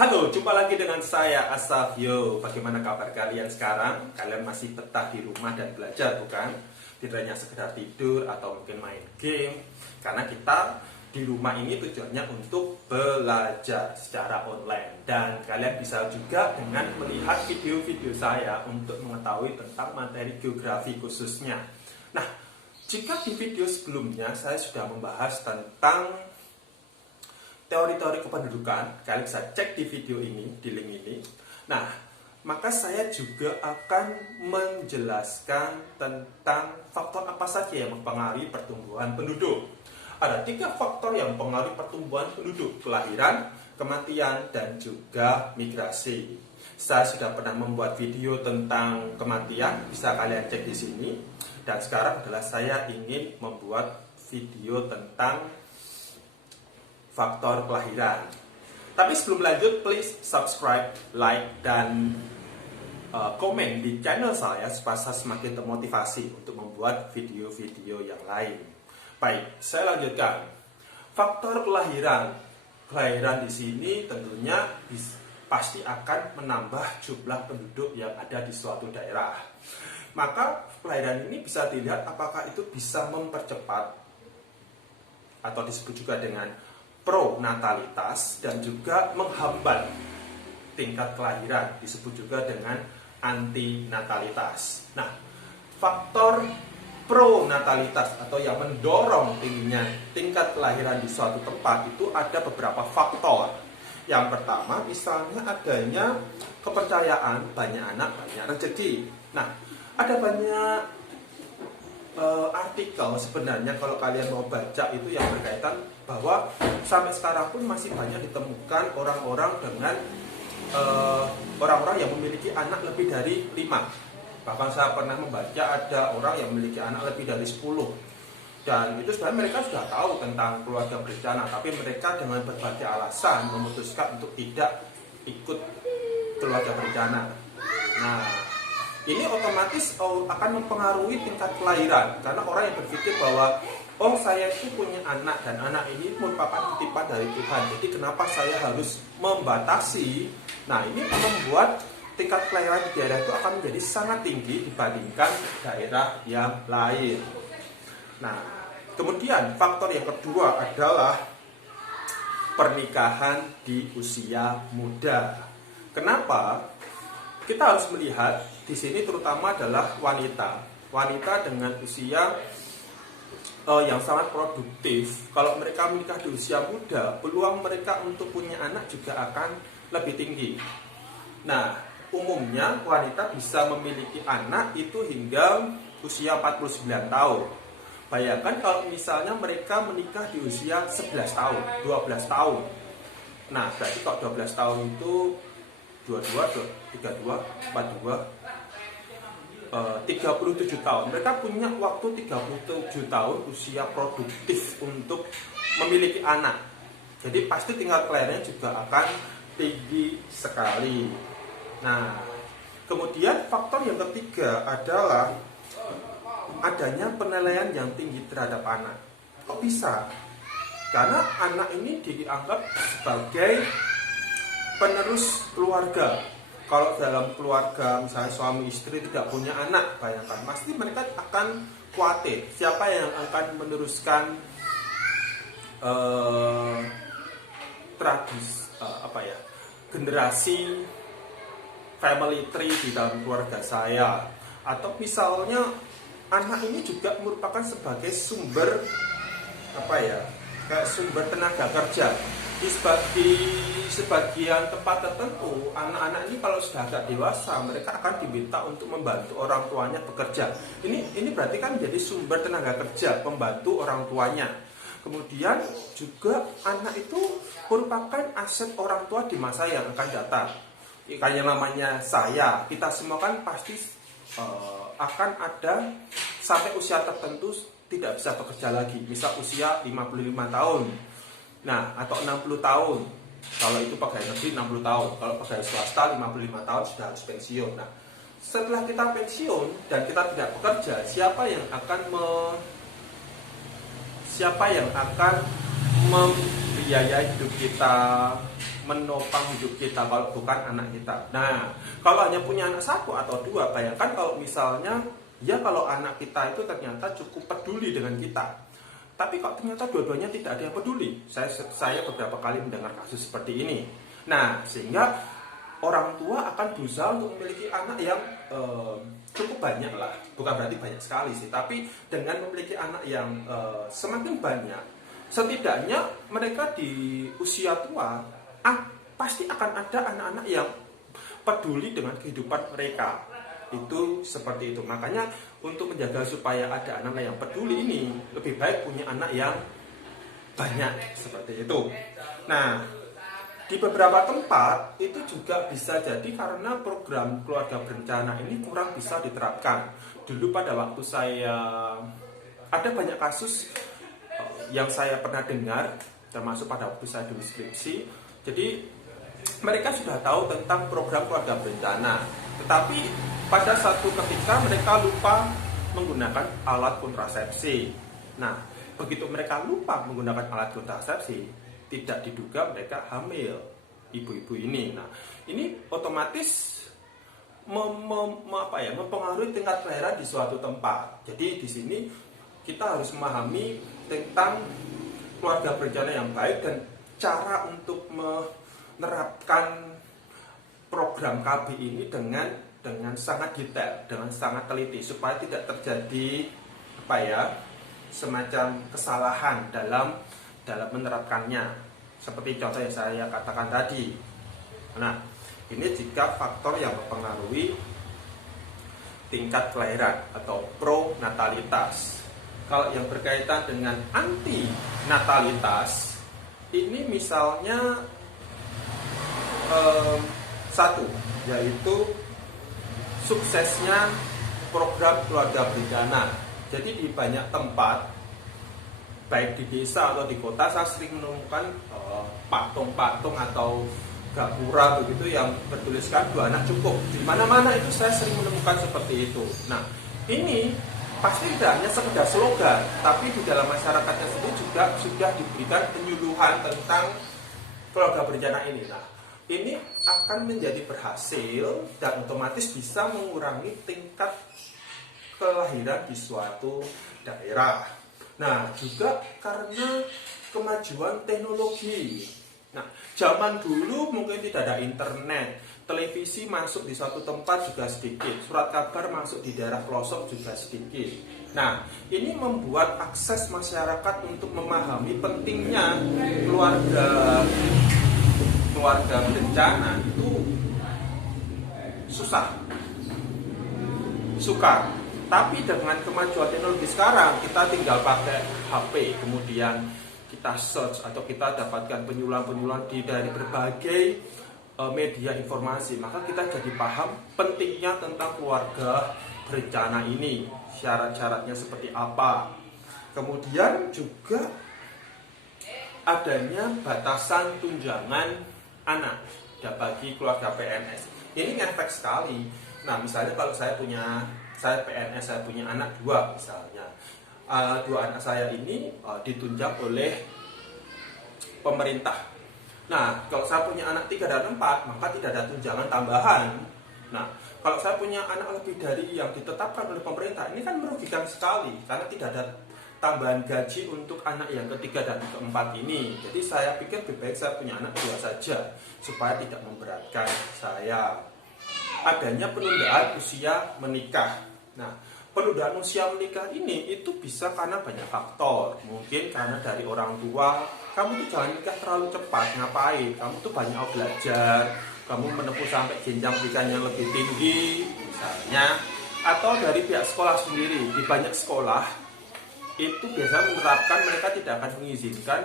Halo, jumpa lagi dengan saya Asafio. Bagaimana kabar kalian sekarang? Kalian masih betah di rumah dan belajar, bukan? Tidak hanya sekedar tidur atau mungkin main game. Karena kita di rumah ini tujuannya untuk belajar secara online. Dan kalian bisa juga dengan melihat video-video saya untuk mengetahui tentang materi geografi khususnya. Nah, jika di video sebelumnya saya sudah membahas tentang teori-teori kependudukan, kalian bisa cek di video ini, di link ini. Nah, maka saya juga akan menjelaskan tentang faktor apa saja yang mempengaruhi pertumbuhan penduduk. Ada 3 faktor yang mempengaruhi pertumbuhan penduduk: kelahiran, kematian, dan juga migrasi. Saya sudah pernah membuat video tentang kematian, bisa kalian cek di sini. Dan sekarang adalah saya ingin membuat video tentang faktor kelahiran. Tapi sebelum lanjut, please subscribe, like, dan komen di channel saya supaya saya semakin termotivasi untuk membuat video-video yang lain. Baik, saya lanjutkan. Faktor kelahiran. Kelahiran di sini tentunya pasti akan menambah jumlah penduduk yang ada di suatu daerah. Maka kelahiran ini bisa dilihat apakah itu bisa mempercepat atau disebut juga dengan pronatalitas dan juga menghambat tingkat kelahiran, disebut juga dengan antinatalitas. Nah, faktor pronatalitas atau yang mendorong tingginya tingkat kelahiran di suatu tempat itu ada beberapa faktor. Yang pertama, misalnya adanya kepercayaan banyak anak banyak rezeki. Nah, ada banyak artikel sebenarnya kalau kalian mau baca itu yang berkaitan bahwa sampai sekarang pun masih banyak ditemukan orang-orang dengan orang-orang yang memiliki anak lebih dari 5. Bahkan saya pernah membaca ada orang yang memiliki anak lebih dari 10. Dan itu sebenarnya mereka sudah tahu tentang keluarga berencana, tapi mereka dengan berbagai alasan memutuskan untuk tidak ikut keluarga berencana. Nah, ini otomatis akan mempengaruhi tingkat kelahiran, karena orang yang berpikir bahwa saya itu punya anak dan anak ini merupakan titipan dari Tuhan, jadi kenapa saya harus membatasi. Nah, ini akan membuat tingkat kelahiran di daerah itu akan menjadi sangat tinggi dibandingkan daerah yang lain. Nah, kemudian faktor yang kedua adalah pernikahan di usia muda. Kenapa? Kita harus melihat di sini terutama adalah wanita dengan usia yang sangat produktif. Kalau mereka menikah di usia muda, peluang mereka untuk punya anak juga akan lebih tinggi. Nah, umumnya wanita bisa memiliki anak itu hingga usia 49 tahun. Bayangkan kalau misalnya mereka menikah di usia 11 tahun, 12 tahun. Nah, berarti kalau 12 tahun itu 22, 32, 42, 37 tahun. Mereka punya waktu 37 tahun usia produktif untuk memiliki anak. Jadi pasti tingkat kelahirannya juga akan tinggi sekali. Nah, kemudian faktor yang ketiga adalah adanya penilaian yang tinggi terhadap anak. Kok bisa? Karena anak ini dianggap sebagai penerus keluarga. Kalau dalam keluarga misalnya suami istri tidak punya anak, bayangkan pasti mereka akan khawatir siapa yang akan meneruskan generasi family tree di dalam keluarga saya. Atau misalnya anak ini juga merupakan sebagai sumber sumber tenaga kerja. Di sebagian tempat tertentu, anak-anak ini kalau sudah agak dewasa, mereka akan diminta untuk membantu orang tuanya bekerja. Ini berarti kan menjadi sumber tenaga kerja, pembantu orang tuanya. Kemudian juga anak itu merupakan aset orang tua di masa yang akan datang. Kayak namanya saya, kita semua kan pasti akan ada sampai usia tertentu tidak bisa bekerja lagi. Misal usia 55 tahun. Nah, atau 60 tahun. Kalau itu pegawai negeri 60 tahun. Kalau pegawai swasta 55 tahun sudah harus pensiun. Nah, setelah kita pensiun dan kita tidak bekerja, siapa yang akan memberi membiayai hidup kita, menopang hidup kita kalau bukan anak kita. Nah, kalau hanya punya anak satu atau dua, bayangkan kalau misalnya ya kalau anak kita itu ternyata cukup peduli dengan kita, tapi kok ternyata dua-duanya tidak ada yang peduli. Saya beberapa kali mendengar kasus seperti ini. Nah, sehingga orang tua akan berusaha untuk memiliki anak yang cukup banyak lah, bukan berarti banyak sekali sih, tapi dengan memiliki anak yang semakin banyak, setidaknya mereka di usia tua pasti akan ada anak-anak yang peduli dengan kehidupan mereka. Itu seperti itu. Makanya untuk menjaga supaya ada anak yang peduli ini, lebih baik punya anak yang banyak seperti itu. Nah, di beberapa tempat itu juga bisa jadi karena program keluarga berencana ini kurang bisa diterapkan. Dulu pada waktu saya ada banyak kasus yang saya pernah dengar, termasuk pada waktu saya dulu skripsi. Jadi mereka sudah tahu tentang program keluarga berencana, tetapi pada satu ketika mereka lupa menggunakan alat kontrasepsi. Nah, begitu mereka lupa menggunakan alat kontrasepsi, tidak diduga mereka hamil, ibu-ibu ini. Nah, ini otomatis mempengaruhi tingkat kelahiran di suatu tempat. Jadi di sini kita harus memahami tentang keluarga berencana yang baik dan cara untuk menerapkan program KB ini dengan sangat detail, dengan sangat teliti supaya tidak terjadi semacam kesalahan dalam menerapkannya, seperti contoh yang saya katakan tadi. Nah, ini jika faktor yang mempengaruhi tingkat kelahiran atau pronatalitas. Kalau yang berkaitan dengan antinatalitas, ini misalnya satu, yaitu suksesnya program keluarga berencana. Jadi di banyak tempat, baik di desa atau di kota, saya sering menemukan patung-patung atau gapura begitu yang bertuliskan 2 anak cukup. Di mana-mana itu saya sering menemukan seperti itu. Nah, ini pasti tidak hanya sekedar slogan, tapi di dalam masyarakatnya sendiri juga sudah diberikan penyuluhan tentang keluarga berencana ini. Nah, ini akan menjadi berhasil dan otomatis bisa mengurangi tingkat kelahiran di suatu daerah. Nah, juga karena kemajuan teknologi. Nah, zaman dulu mungkin tidak ada internet, televisi masuk di suatu tempat juga sedikit, surat kabar masuk di daerah pelosok juga sedikit. Nah, ini membuat akses masyarakat untuk memahami pentingnya keluarga berencana itu sukar. Tapi dengan kemajuan teknologi sekarang, kita tinggal pakai HP, kemudian kita search atau kita dapatkan penyuluhan-penyuluhan dari berbagai media informasi, maka kita jadi paham pentingnya tentang keluarga berencana ini, syarat-syaratnya seperti apa. Kemudian juga adanya batasan tunjangan anak bagi keluarga PNS. Ini ngefek sekali. Nah, misalnya kalau saya PNS, saya punya anak 2 misalnya. 2 anak saya ini ditunjang oleh pemerintah. Nah, kalau saya punya anak 3 dan 4, maka tidak ada tunjangan tambahan. Nah, kalau saya punya anak lebih dari yang ditetapkan oleh pemerintah, ini kan merugikan sekali karena tidak ada tambahan gaji untuk anak yang ketiga dan keempat ini. Jadi saya pikir lebih baik saya punya anak 2 saja supaya tidak memberatkan saya. Adanya penundaan usia menikah. Nah, penundaan usia menikah ini itu bisa karena banyak faktor. Mungkin karena dari orang tua, kamu tuh jangan nikah terlalu cepat, ngapain? Kamu tuh banyak belajar, kamu menempuh sampai jenjang pendidikan yang lebih tinggi misalnya. Atau dari pihak sekolah sendiri, di banyak sekolah itu biasanya menerapkan mereka tidak akan mengizinkan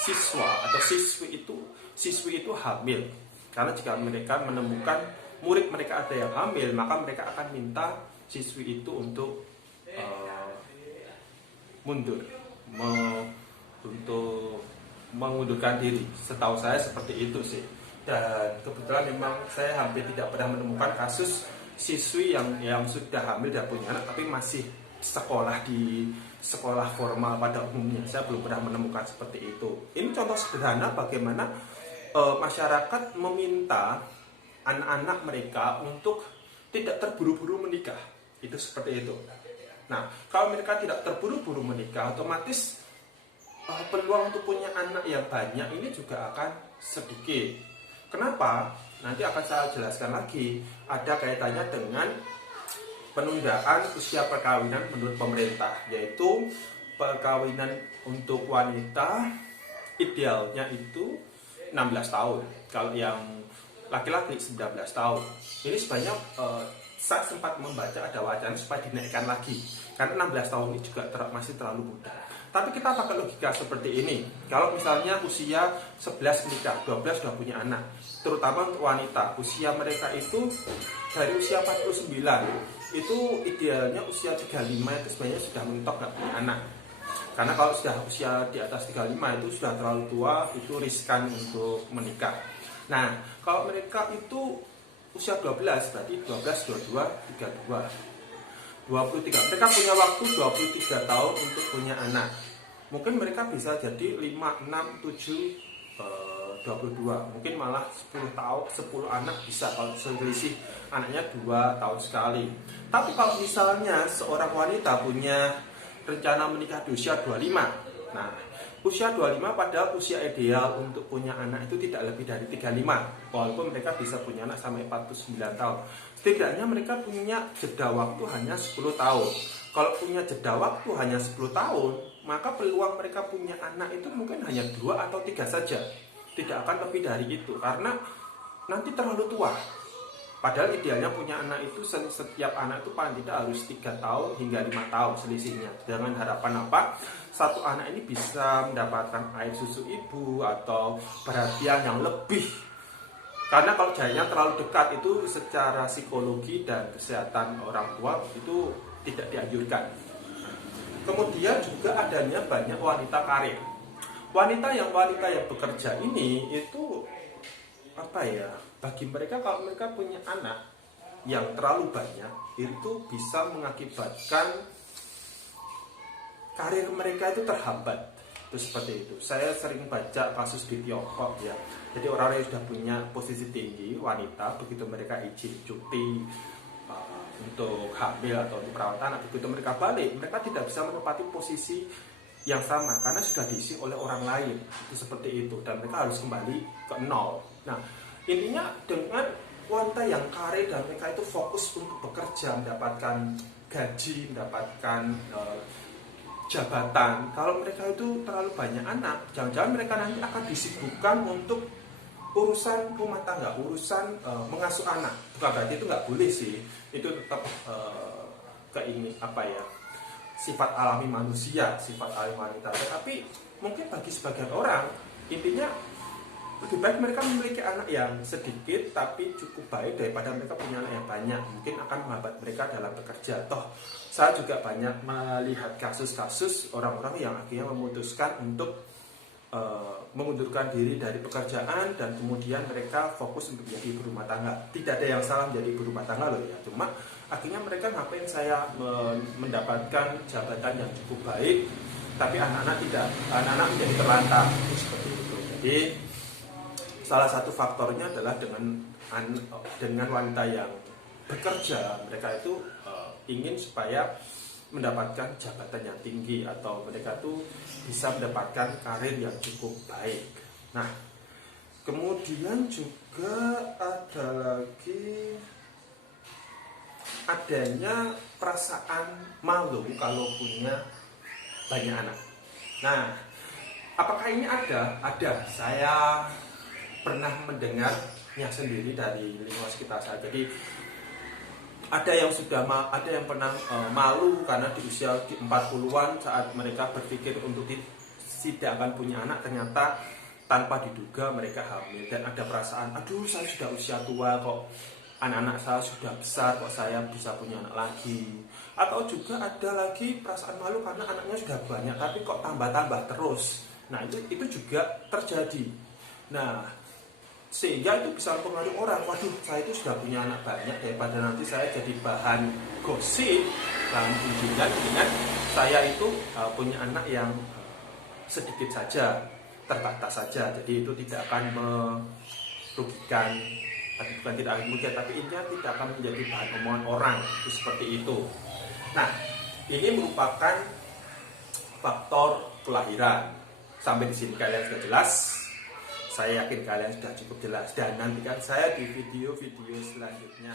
siswa atau siswi itu hamil. Karena jika mereka menemukan murid mereka ada yang hamil, maka mereka akan minta siswi itu untuk mundur, untuk mengundurkan diri. Setahu saya seperti itu sih. Dan kebetulan memang saya hampir tidak pernah menemukan kasus siswi yang sudah hamil dan punya anak tapi masih sekolah di sekolah formal pada umumnya. Saya belum pernah menemukan seperti itu. Ini contoh sederhana bagaimana masyarakat meminta anak-anak mereka untuk tidak terburu-buru menikah. Itu seperti itu. Nah, kalau mereka tidak terburu-buru menikah, otomatis peluang untuk punya anak yang banyak ini juga akan sedikit. Kenapa? Nanti akan saya jelaskan lagi. Ada kaitannya dengan penundaan usia perkawinan menurut pemerintah, yaitu perkawinan untuk wanita idealnya itu 16 tahun, kalau yang laki-laki 19 tahun. Ini sebanyak saya sempat membaca ada wacana supaya dinaikkan lagi, karena 16 tahun ini juga masih terlalu muda. Tapi kita pakai logika seperti ini. Kalau misalnya usia 11 menikah, 12 sudah punya anak, terutama untuk wanita, usia mereka itu dari usia 49, itu idealnya usia 35 itu sebenarnya sudah mentok nggak punya anak. Karena kalau sudah usia di atas 35 itu sudah terlalu tua, itu riskan untuk menikah. Nah, kalau mereka itu usia 12, berarti 12, 22, 32, 23. Mereka punya waktu 23 tahun untuk punya anak. Mungkin mereka bisa jadi 5, 6, 7, 22. Mungkin malah 10 tahun, 10 anak bisa kalau selisih anaknya 2 tahun sekali. Tapi kalau misalnya seorang wanita punya rencana menikah di usia 25. Nah, usia 25 padahal usia ideal untuk punya anak itu tidak lebih dari 35. Walaupun mereka bisa punya anak sampai 49 tahun. Setidaknya mereka punya jeda waktu hanya 10 tahun. Kalau punya jeda waktu hanya 10 tahun, maka peluang mereka punya anak itu mungkin hanya 2 atau 3 saja. Tidak akan lebih dari itu, karena nanti terlalu tua. Padahal idealnya punya anak itu, setiap anak itu paling tidak harus 3 tahun hingga 5 tahun selisihnya. Dengan harapan apa? Satu anak ini bisa mendapatkan air susu ibu atau perhatian yang lebih. Karena kalau jaraknya terlalu dekat itu secara psikologi dan kesehatan orang tua itu tidak dianjurkan. Kemudian juga adanya banyak wanita karir. Wanita yang bekerja ini itu apa ya? Bagi mereka, kalau mereka punya anak yang terlalu banyak, itu bisa mengakibatkan karir mereka itu terhambat. Itu seperti itu. Saya sering baca kasus di Tiongkok ya. Jadi orang-orang yang sudah punya posisi tinggi, wanita, begitu mereka izin cuti untuk hamil atau untuk perawatan, begitu mereka balik, mereka tidak bisa menempati posisi yang sama karena sudah diisi oleh orang lain. Itu seperti itu, dan mereka harus kembali ke nol. Nah, intinya dengan wanita yang karir dan mereka itu fokus untuk bekerja, mendapatkan gaji, mendapatkan jabatan. Kalau mereka itu terlalu banyak anak, jangan-jangan mereka nanti akan disibukkan untuk urusan rumah tangga, urusan mengasuh anak. Bukan berarti itu nggak boleh sih, itu tetap sifat alami manusia, sifat alami wanita. Tapi mungkin bagi sebagian orang, intinya lebih baik mereka memiliki anak yang sedikit tapi cukup baik daripada mereka punya anak yang banyak. Mungkin akan menghambat mereka dalam bekerja. Toh saya juga banyak melihat kasus-kasus orang-orang yang akhirnya memutuskan untuk mengundurkan diri dari pekerjaan dan kemudian mereka fokus untuk menjadi ibu rumah tangga. Tidak ada yang salah menjadi ibu rumah tangga loh ya. Cuma akhirnya mereka ngapain saya mendapatkan jabatan yang cukup baik tapi anak-anak tidak, anak-anak menjadi terlantar. Seperti itu. Jadi salah satu faktornya adalah dengan wanita yang bekerja, mereka itu ingin supaya mendapatkan jabatan yang tinggi atau mereka tuh bisa mendapatkan karir yang cukup baik. Nah, kemudian juga ada lagi adanya perasaan malu kalau punya banyak anak. Nah, apakah ini ada? Ada. Saya pernah mendengarnya sendiri dari lingkungan sekitar saya. Jadi ada yang pernah malu karena di usia 40-an saat mereka berpikir untuk tidak akan punya anak, ternyata tanpa diduga mereka hamil dan ada perasaan, aduh saya sudah usia tua kok anak-anak saya sudah besar kok saya bisa punya anak lagi. Atau juga ada lagi perasaan malu karena anaknya sudah banyak tapi kok tambah-tambah terus. Nah itu juga terjadi. Nah sehingga itu bisa mempengaruhi orang. Waduh, saya itu sudah punya anak banyak, daripada nanti saya jadi bahan gosip, bahan kunjungan, dengan saya itu punya anak yang sedikit saja, terbatas saja. Jadi itu tidak akan merugikan, tapi bukan tidak akan merugikan, tapi intinya tidak akan menjadi bahan omongan orang. Itu seperti itu. Nah, ini merupakan faktor kelahiran. Sampai di sini kalian sudah jelas. Saya yakin kalian sudah cukup jelas, dan nantikan saya di video-video selanjutnya.